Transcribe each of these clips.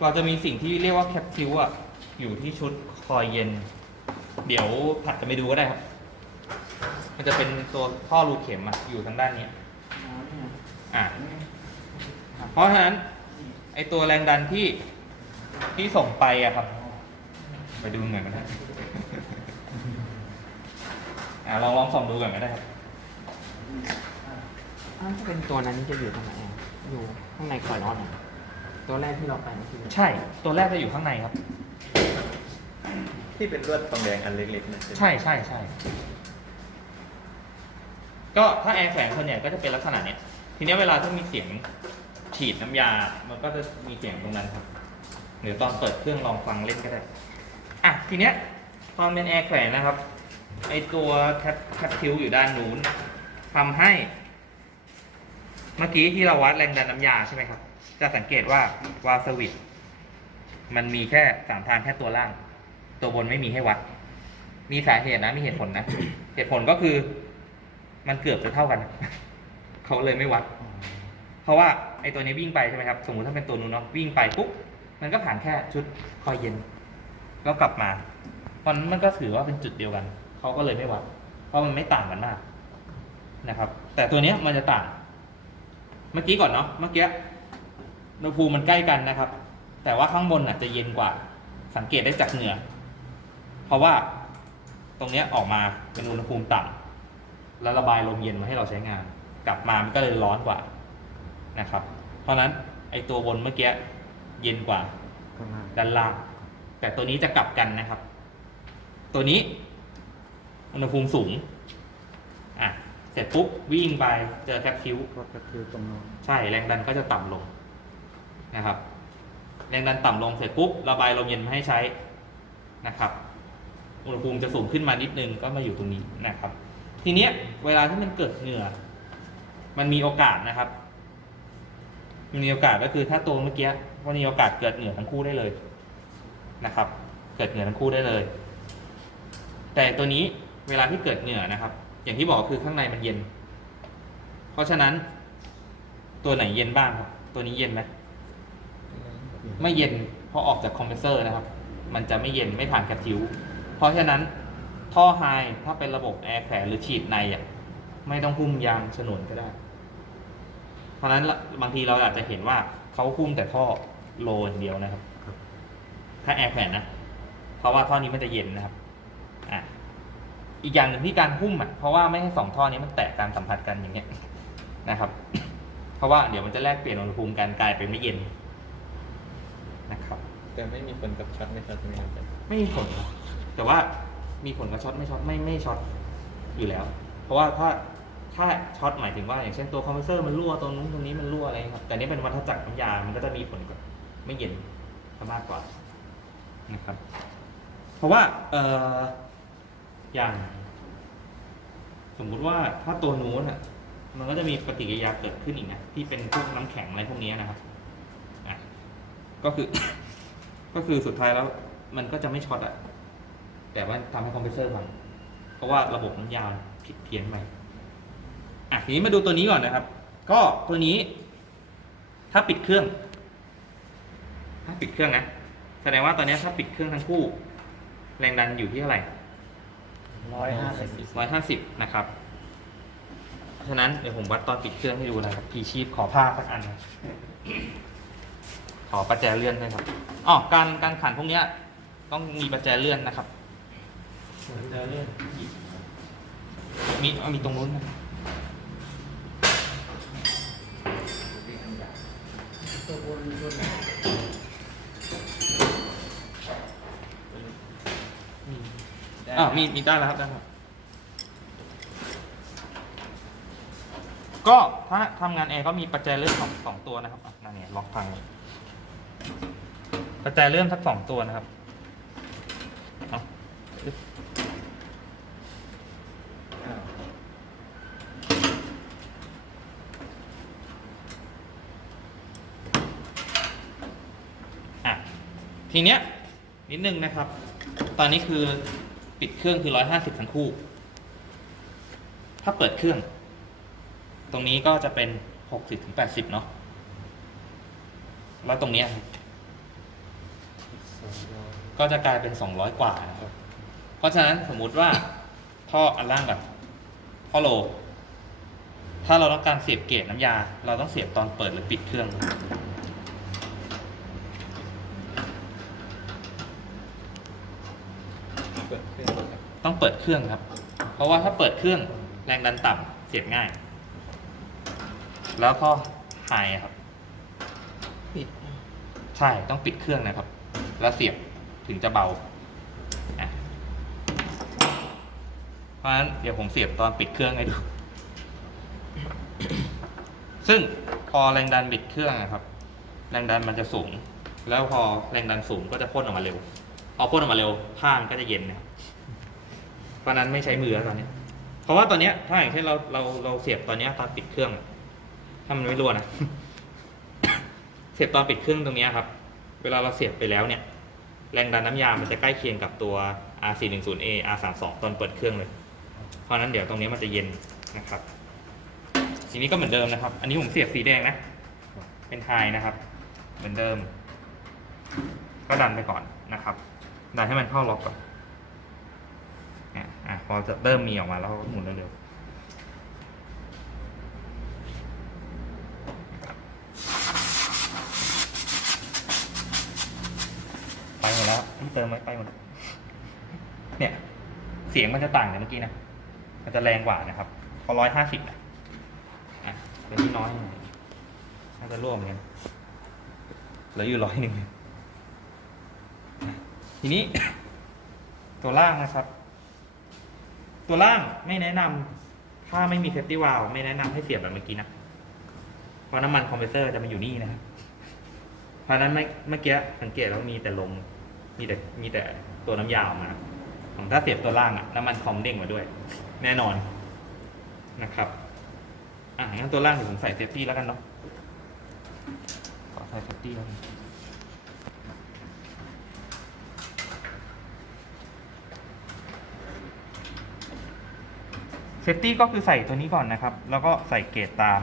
เราจะมีสิ่งที่เรียกว่าแคปซิลอะอยู่ที่ชุดคอยเย็น เดี๋ยวผัดกันไปดูก็ได้ครับ มันจะเป็นตัวท่อรูเข็มอะอยู่ทางด้านเนี้ยอะเพราะฉะนั้นไอตัวแรงดันที่ที่ส่งไปอะครับ ไปดูหน่อยมันนะอะลองลองส่องดูก่อนก็ได้ครับอ้าวถ้าเป็นตัวนั้นจะอยู่ตรงไหนอะอยู่ข้างในคอยนอนอะ ตัวแรกที่เราไปเมื่อกี้ใช่ ตัวแรกจะอยู่ข้างในครับ ที่เป็นลวดทองแดงอันเล็กๆนะใช่ใช่ใช่ก็ถ้าแอร์แฝงส่วนใหญ่ก็จะเป็นลักษณะเนี้ย ทีเนี้ยเวลาถ้ามีเสียงฉีดน้ำยา มันก็จะมีเสียงตรงนั้นครับ หรือตอนเปิดเครื่องลองฟังเล่นก็ได้ อะทีเนี้ยตอนเป็นแอร์แขวนนะครับ ไอตัวแคปแคปทิวอยู่ด้านนู้นทำให้ เมื่อกี้ที่เราวัดแรงดันน้ำยาใช่ไหมครับ จะสังเกตว่าวาสวิตมันมีแค่สามทางแค่ตัวล่าง ตัวบนไม่มีให้วัด มีสาเหตุนะมีเหตุผลนะ เหตุผลก็คือ มันเกือบจะเท่ากัน เขาเลยไม่วัด เพราะว่าไอ้ตัวนี้วิ่งไปใช่ไหมครับ สมมติถ้าเป็นตัวนู้นเนาะวิ่งไปปุ๊บมันก็ผ่านแค่ชุดคอยเย็นก็กลับมาเพราะนั้นมันก็ถือว่าเป็นจุดเดียวกัน เขาก็เลยไม่วัด เพราะมันไม่ต่างกันมากนะครับ แต่ตัวเนี้ยมันจะต่าง เมื่อกี้ก่อนเนาะเมื่อกี้ อุณหภูมิมันใกล้กันนะครับ แต่ว่าข้างบนอะจะเย็นกว่า สังเกตได้จากเหงื่อ เพราะว่าตรงเนี้ยออกมาเป็นอุณหภูมิต่ำแล้วระบายลมเย็นมาให้เราใช้งาน กลับมามันก็เลยร้อนกว่านะครับ เพราะฉะนั้นไอตัวบนเมื่อกี้เย็นกว่าข้างล่างด้านล่าง แต่ตัวนี้จะกลับกันนะครับ ตัวนี้อุณหภูมิสูงอะเสร็จปุ๊บวิ่งไปเจอแคปคิวก็กระทือตรงนู้นใช่แรงดันก็จะต่ำลง นะครับ แรงดันต่ำลงเสร็จปุ๊บระบายลมเย็นมาให้ใช้นะครับ อุณหภูมิจะสูงขึ้นมานิดนึงก็มาอยู่ตรงนี้นะครับ ทีเนี้ยเวลาที่มันเกิดเหงื่อ มันมีโอกาสนะครับมันมีโอกาสก็คือถ้าตัวเมื่อกี้มันมีโอกาสเกิดเหงื่อทั้งคู่ได้เลยนะครับ เกิดเหงื่อทั้งคู่ได้เลย แต่ตัวนี้เวลาที่เกิดเหงื่อนะครับ อย่างที่บอกคือข้างในมันเย็น เพราะฉะนั้น ตัวไหนเย็นบ้างครับ ตัวนี้เย็นไหม ไม่เย็นเพราะออกจากคอมเพรสเซอร์นะครับ มันจะไม่เย็นไม่ผ่านแคปทิวเพราะฉะนั้นท่อไฮถ้าเป็นระบบแอร์แขวนหรือฉีดในอะไม่ต้องหุ้มยางฉนวนก็ได้ เพราะฉะนั้นบางทีเราอาจจะเห็นว่าเขาหุ้มแต่ท่อโลอย่างเดียวนะครับ ถ้าแอร์แขวนนะ เพราะว่าท่อนี้มันจะเย็นนะครับอะอีกอย่างหนึ่งที่การหุ้มอะเพราะว่าไม่ให้สองท่อนี้มันแตกการสัมผัสกันอย่างเงี้ยนะครับ เพราะว่าเดี๋ยวมันจะแลกเปลี่ยนอุณหภูมิการกลายเป็นไม่เย็น แต่ไม่มีผลกับช็อตไหมครับใช่ไหมครับไม่มีผลครับแต่ว่ามีผลกับช็อตไม่ช็อตไม่ไม่ช็อตอยู่แล้ว เพราะว่าถ้าถ้าช็อตหมายถึงว่าอย่างเช่นตัวคอมเพรสเซอร์มันรั่วตรงนู้นตรงนี้มันรั่วอะไรครับแต่นี่เป็นวัฏจักรน้ำยา มันก็จะมีผลกับไม่เย็นมากกว่านะครับ เพราะว่าเอ่ออย่าง สมมุติว่าถ้าตัวนู้นอะ มันก็จะมีปฏิกิริยาเกิดขึ้นอีกนะที่เป็นพวกน้ำแข็งอะไรพวกนี้นะครับอะก็คือ ก็คือสุดท้ายแล้วมันก็จะไม่ช็อตอะแต่ว่าทำให้คอมเพรสเซอร์พังเพราะว่าระบบน้ำยาผิดเพี้ยนไปอะทีนี้มาดูตัวนี้ก่อนนะครับ ก็ตัวนี้ ถ้าปิดเครื่อง ถ้าปิดเครื่องนะแสดงว่าตอนนี้ถ้าปิดเครื่องทั้งคู่ แรงดันอยู่ที่เท่าไหร่ร้อยห้าสิบร้อยห้าสิบนะครับเพราะฉะนั้นเดี๋ยวผมวัดตอนปิดเครื่องให้ดูนะครับพีชีพขอผ้าสักอันนะ ขอประแจเลื่อนด้วยครับอ๋อการการขันพวกเนี้ย ต้องมีประแจเลื่อนนะครับเจอเรื่องมีเอามีตรงนู้นนะตัวบนบนอ่ามีมีได้แล้วครับได้ครับ ก็ถ้าทำงานแอร์ก็มีประแจเลื่อนสองสองตัวนะครับอะนั่นเนี่ยล็อกพังเลย ประแจเลื่อนสักสองตัวนะครับทีเนี้ยนิดนึงนะครับ ตอนนี้คือปิดเครื่องคือร้อยห้าสิบทั้งคู่ ถ้าเปิดเครื่อง ตรงนี้ก็จะเป็นหกสิบถึงแปดสิบเนาะแล้วตรงเนี้ย ก็จะกลายเป็น 200 กว่านะครับ เพราะฉะนั้นสมมุติว่าท่ออันล่างกับท่อโล ถ้าเราต้องการเสียบเกจน้ำยา เราต้องเสียบตอนเปิดหรือปิดเครื่องเปิดเครื่องก่อนครับต้องเปิดเครื่องครับ เพราะว่าถ้าเปิดเครื่องแรงดันต่ำเสียบง่าย แล้วก็ไฮครับ ปิด ใช่ต้องปิดเครื่องนะครับ แล้วเสียบถึงจะเบา เพราะฉะนั้นเดี๋ยวผมเสียบตอนปิดเครื่องให้ดู ซึ่งพอแรงดันบิดเครื่องนะครับ แรงดันมันจะสูง แล้วพอแรงดันสูงก็จะพ่นออกมาเร็ว พอพ่นออกมาเร็วผ้ามันก็จะเย็นนะเพราะนั้นไม่ใช้มือแล้วตอนนี้ เพราะว่าตอนนี้ถ้าอย่างเช่นเราเราเราเสียบตอนนี้ตอนปิดเครื่องถ้ามันไม่รั่วนะ เสียบตอนปิดเครื่องตรงนี้ครับ เวลาเราเสียบไปแล้วเนี่ย แรงดันน้ำยา มันจะใกล้เคียงกับตัว R410A R32 ตอนเปิดเครื่องเลย เพราะนั้นเดี๋ยวตรงนี้มันจะเย็นนะครับ ทีนี้ก็เหมือนเดิมนะครับ อันนี้ผมเสียบสีแดงนะ เป็นไฮนะครับ เหมือนเดิม ก็ดันไปก่อนนะครับ ดันให้มันเข้าล็อกก่อนอะอะพอจะเริ่มมีออกมาแล้วก็หมุนเร็วๆไปหมด เติมไหมไปหมดเนี่ย เสียงมันจะต่างจากเมื่อกี้นะ มันจะแรงกว่านะครับ พอร้อยห้าสิบอะเป็นที่น้อยหน่อยน่าจะร่วมกันเหลืออยู่ร้อยหนึ่งทีนี้ ตัวล่างนะครับ ตัวล่างไม่แนะนำถ้าไม่มีเซฟตี้วาลไม่แนะนำให้เสียบแบบเมื่อกี้นะ เพราะน้ำมันคอมเพรสเซอร์จะมาอยู่นี่นะครับเพราะนั้นไม่เมื่อกี้สังเกตแล้วมีแต่ลม มีแต่มีแต่ตัวน้ำยาออกมาผมถ้าเสียบตัวล่างอะน้ำมันคอมเด้งมาด้วย แน่นอนนะครับอะงั้นตัวล่างเดี๋ยวผมใส่เซฟตี้แล้วกันเนาะขอใส่เซฟตี้แล้วเซฟตี้ก็คือใส่ตัวนี้ก่อนนะครับ แล้วก็ใส่เกจตาม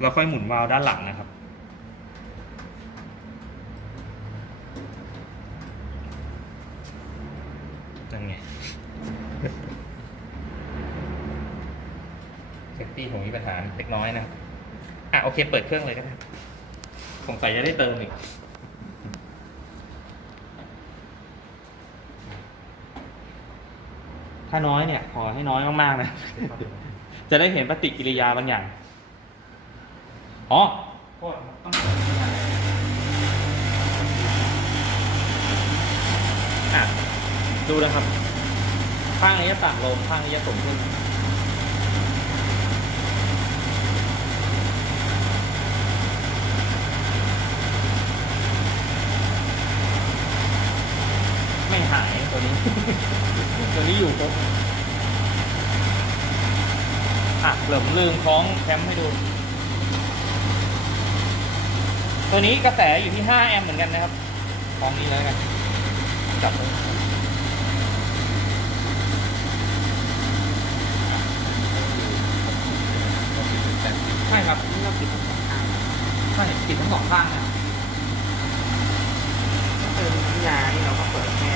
แล้วค่อยหมุนวาล์วด้านหลังนะครับ นั่นไง เซฟตี้ผมมีปัญหา เล็กน้อยนะ อะโอเค เปิดเครื่องเลยก็ได้สงสัยจะได้เติมอีกถ้าน้อยเนี่ย ขอให้น้อยมากๆนะ จะได้เห็นปฏิกิริยาบางอย่าง อ๋อโทษต้องดูนะครับ ข้างนี้จะต่างลงข้างนี้จะสูงขึ้น หายตัวนี้ ตัวนี้อยู่ครบอะเหลิมลืมคล้องแคมป์ให้ดู ตัวนี้กระแสอยู่ที่ 5 แอมป์เหมือนกันนะครับคล้องนี้เลยกันจับเลยใช่ครับนี่เราปิดทั้งสองข้างใช่ติดทั้งสองข้างนะก็คือน้ำยานี่เราก็เปิดแค่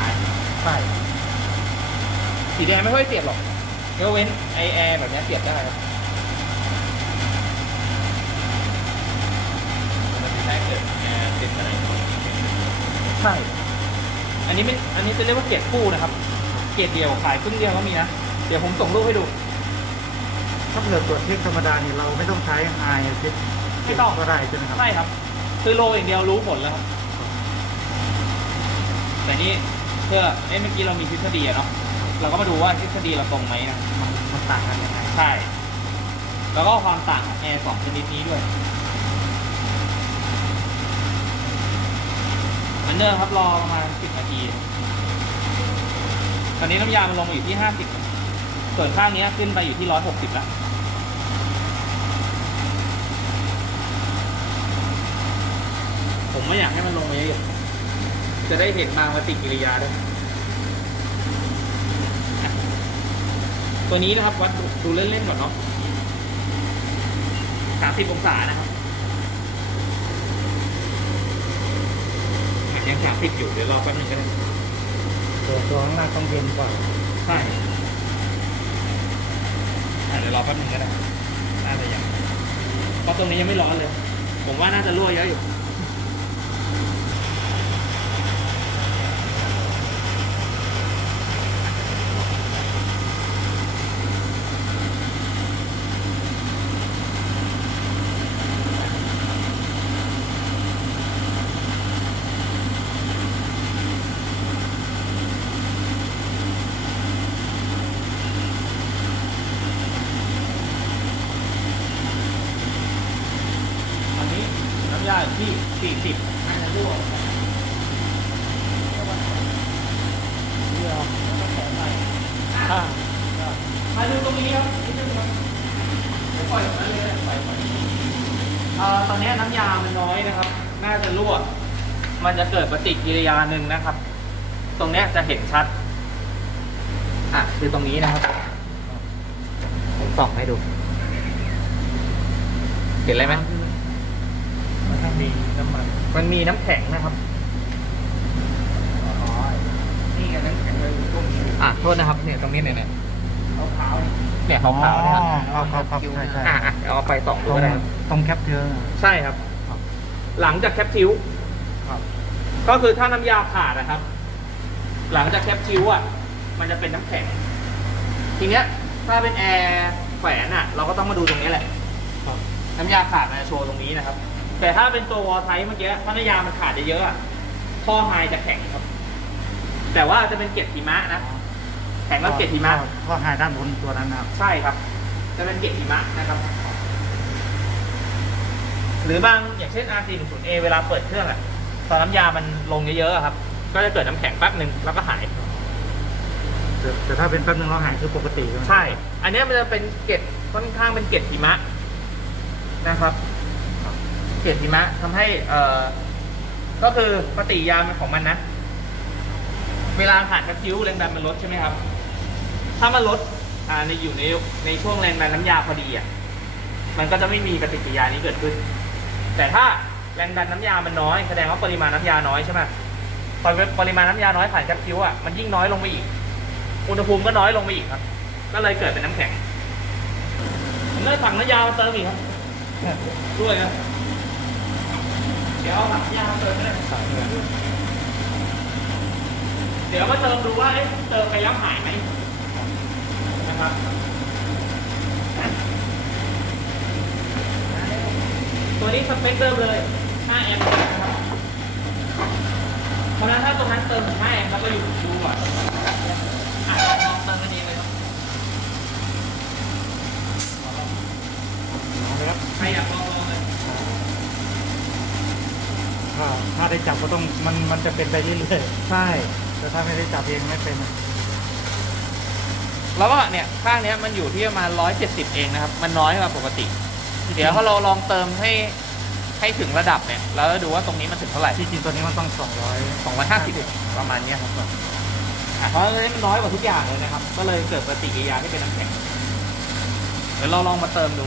ข้างซ้ายใช่สีแดงไม่ค่อยเสียบหรอกยกเว้นไอแอร์แบบเนี้ยเสียบได้ครับมันจะใช้เกิดแอร์ติดอะไรใช่ อันนี้เป็นอันนี้จะเรียกว่าเกรดคู่นะครับ เกรดเดียวขายครึ่งเดียวก็มีนะ เดี๋ยวผมส่งรูปให้ดู ถ้าเผื่อตรวจเช็คธรรมดาเนี่ยเราไม่ต้องใช้ไฮเช็คไม่ต้องก็ได้ใช่ไหมครับ ใช่ครับ คือโลอย่างเดียวรู้ผลแล้วครับ แต่นี่ เพื่อเอ้เมื่อกี้เรามีทฤษฎีอะเนาะเราก็มาดูว่าทฤษฎีเราตรงไหมนะมันมันต่างกันยังไงใช่ แล้วก็ความต่างของแอร์สองชนิดนี้ด้วยเหมือนเดิมครับรอประมาณสิบนาทีตอนนี้น้ำยามันลงมาอยู่ที่ห้าสิบส่วนข้างเนี้ยขึ้นไปอยู่ที่ร้อยหกสิบแล้วผมไม่อยากให้มันลงมาเยอะๆ จะได้เห็นมางปฏิกิริยาด้วยตัวนี้นะครับวัดดูเล่นๆก่อนเนาะสามสิบองศานะครับยังสามสิบอยู่เดี๋ยวรอแป๊บนึงก็ได้ตัวตัวข้างหน้าต้องเย็นกว่าใช่เดี๋ยวรอแป๊บนึงก็ได้น่าจะยังเพราะตรงนี้ยังไม่ร้อนเลย ผมว่าน่าจะรั่วเยอะอยู่ มันจะเกิดปฏิกิริยาหนึ่งนะครับ ตรงเนี้ยจะเห็นชัด อะคือตรงนี้นะครับผมส่องให้ดู เห็นอะไรไหมมันต้องมีน้ำมันมันมีน้ำแข็งนะครับนี่ไงน้ำแข็งเลยตรงนี้อะโทษนะครับเนี่ยตรงนี้เนี่ยเนี่ยขาวๆเนี่ยขาวๆเนี่ยครับอ๋อครับครับใช่ใช่อะอะเอาไปสองตดูรงก็ได้ครับตรงแคปเจอร์ใช่ครับ หลังจากแคปทิว ครับก็คือถ้าน้ำยาขาดนะครับ หลังจากแคปทิวอะ มันจะเป็นน้ำแข็ง ทีเนี้ย ถ้าเป็นแอร์แขวนอะ เราก็ต้องมาดูตรงนี้แหละ ครับ น้ำยาขาดมันจะโชว์ตรงนี้นะครับ แต่ถ้าเป็นตัววอลไทป์เมื่อกี้ถ้าน้ำยามันขาดเยอะๆอะท่อไฮจะแข็งครับ แต่ว่าจะเป็นเกล็ดหิมะนะ แข็งก็เกล็ดหิมะ ก็หายด้านบนตัวนั้นนะครับ ใช่ครับ จะเป็นเกล็ดหิมะนะครับ หรือบางอย่างเช่น R410A เวลาเปิดเครื่องอะ ตอนน้ำยามันลงเยอะๆอะครับ ก็จะเกิดน้ำแข็งแป๊บหนึ่งแล้วก็หาย แต่แต่ถ้าเป็นแป๊บนึงเราหายคือปกติใช่ไหมใช่อันเนี้ยมันจะเป็นเกล็ดค่อนข้างเป็นเกล็ดหิมะนะครับ เกล็ดหิมะทำให้เอ่อก็คือปฏิกิริยาของมันนะ เวลาผ่านกระคิ้วแรงดันมันลดใช่ไหมครับ ถ้ามันลดอ่าในอยู่ในในช่วงแรงดันน้ำยาพอดีอะ มันก็จะไม่มีปฏิกิริยานี้เกิดขึ้น แต่ถ้า แรงดันน้ำยามันน้อยแสดงว่าปริมาณน้ำยาน้อยใช่ไหมพอปริมาณน้ำยาน้อยผ่านกระคิ้วอะมันยิ่งน้อยลงไปอีก อุณหภูมิก็น้อยลงไปอีกครับ ก็เลยเกิดเป็นน้ำแข็งผมได้ถังน้ำยามาเติมอีกครับด้วยนะเดี๋ยวเอาถังน้ำยามาเติมก็ได้เดี๋ยวมาเติมดูว่าเอ๊ะเติมไปแล้วหายไหมนะครับตัวนี้สเปคเดิมเลย 5แอมป์นะครับเพราะฉะนั้นถ้าตรงนั้นเติม5แอมป์แล้วก็อยู่ดูก่อนอะลองเติมกันเองเลยครับนะครับใครอยากลองลองเลย ถ้าถ้าได้จับก็ต้องมันมันจะเป็นไปเรื่อยใช่ ๆแต่ถ้าไม่ได้จับเองไม่เป็นแล้วก็เนี่ยข้างเนี้ยมันอยู่ที่ประมาณร้อยเจ็ดสิบเองนะครับ มันน้อยกว่าปกติ เดี๋ยวถ้าเราลองเติมให้ ให้ถึงระดับเนี่ยแล้วดูว่าตรงนี้มันถึงเท่าไหร่ที่จริงตัวนี้มันต้องสองร้อยสองร้อยห้าสิบประมาณเนี้ยครับอะเพราะฉะนั้นมันน้อยกว่าทุกอย่างเลยนะครับ ก็เลยเกิดปฏิกิริยาที่เป็นน้ำแข็งเดี๋ยวเราลองมาเติมดู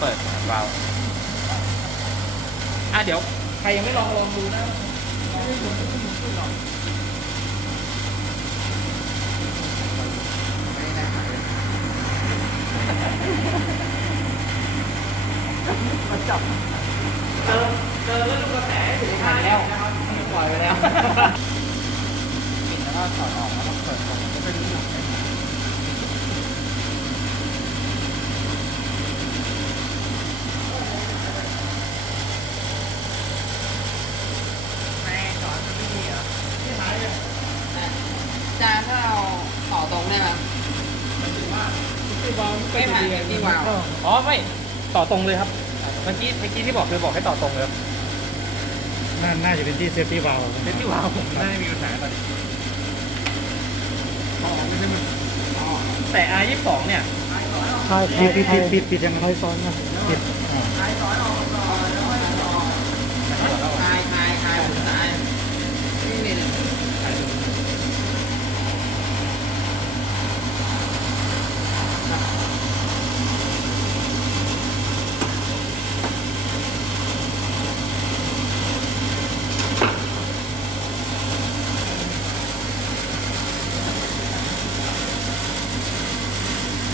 เปิดวาล์วอะเดี๋ยวใครยังไม่ลองลองดูนะมาจับ อยไปแล้วปิดแล้วก็ถอดออกแล้วก็เปิดออกก็เป็นรูปไม่หายเลยจานถ้าเราต่อตรงได้ไหมที่วาล์วไม่ผ่านที่วาวอ๋อไม่ต่อตรงเลยครับ เมื่อกี้เมื่อกี้ที่บอกคือบอกให้ต่อตรงเลยครับ น่าน่าจะเป็นที่เซฟตี้วาล์วเป็นที่วาล์วผมไม่ได้มีปัญหาตอนนี้แต่ R22 เนี่ย ใช่ปิดปิดปิดปิดปิดยังไงซ้อนนะปิดอ่าคลายคลายคลายผมตายนี่นี่นี่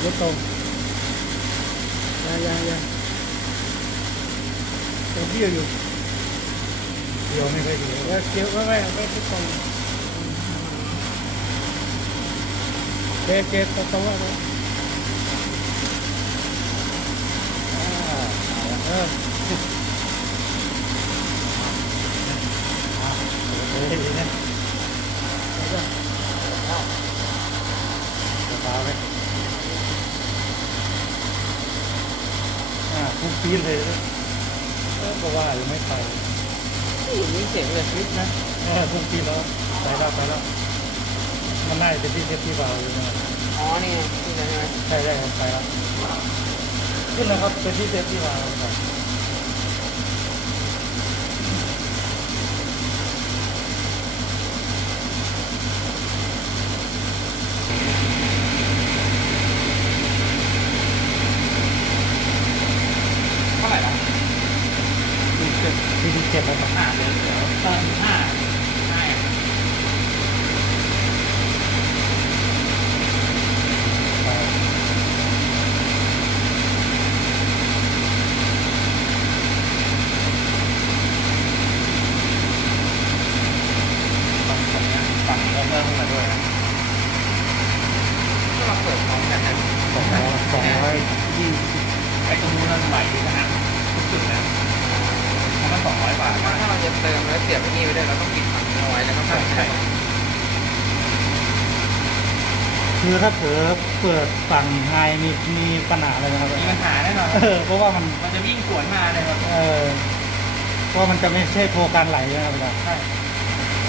ตรงยังยังยังยังเบี้ยวอยู่เบี้ยวไม่ค่อยดีว่าเกี้ยวไม่ไม่ไม่ทุกตรงเจ๊เจ๊ตรงตรงว่าเลยเออเออดีนะตาไปอ่าพุ่งปีนเลยนะก็ว่าอยู่ไม่ไปไม่เห็นมีเสียงเลยนิดนะเออพุ่งปีนแล้วไปแล้วไปแล้วมันน่าจะเป็นที่เซฟที่เบาอยู่นะอ๋อนี่ไงที่นั่นใช่ไหมใช่ใช่ครับไปแล้วขึ้นแล้วครับเป็นที่เซฟที่เบาครับ เท่าไหร่ละ ที่ที่เจ็ดแล้วครับอ่าเดี๋ยเดี๋ยวตอนห้าใช่ฝั่งผมเนี่ยฝั่งเริ่มเริ่มขึ้นมาด้วยนะก็มาเปิดพร้อมกันนะ สองร้อยสองร้อยยี่สิบ ไอ้ตรงนู้นมันไหลนะฮะทุกจุดนะเพราะมันสองร้อยบาท ถ้าเราจะเติมแล้วเสียบไอ้นี่ไปด้วยเราต้องปิดถังเอาไว้แล้วก็ ใช่ ใส่ ใช่ คือถ้าเผลอเปิดฝั่งไฮมีมีปัญหาอะไรนะครับมีปัญหาแน่นอนเออเพราะว่ามันมันจะวิ่งสวนมาเลยครับเออเพราะมันจะไม่ใช่โทรการไหลนะครับอาจารย์ใช่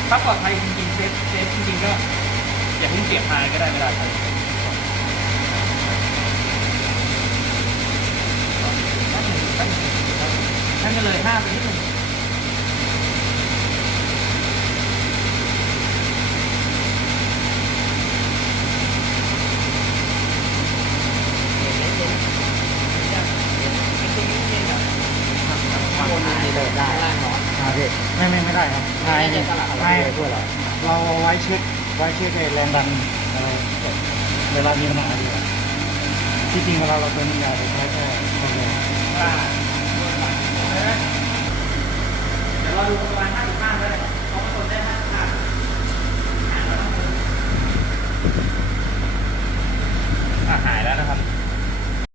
ถ้าปลอดภัยจริงๆเซฟเซฟจริงๆก็อย่าเพิ่งเสียบพายก็ได้เวลาใช้ท่านก็เลยห้ามไปนิดนึง ข้างบนนี่เลยได้ข้างล่างร้อน อ่าพี่ ไม่ไม่ไม่ได้ครับไฮไม่ได้สลับกับเราไฮด้วยเรอเราไว้เช็คไว้เช็คแรงดันอะไรเวลามีปัญหาดีที่จริงเวลาเราเติมน้ำยาเราใช้แค่โอเคว่าเดี๋ยวเราดูประมาณ55เลยเขามาทนได้55อะหายแล้วนะครับ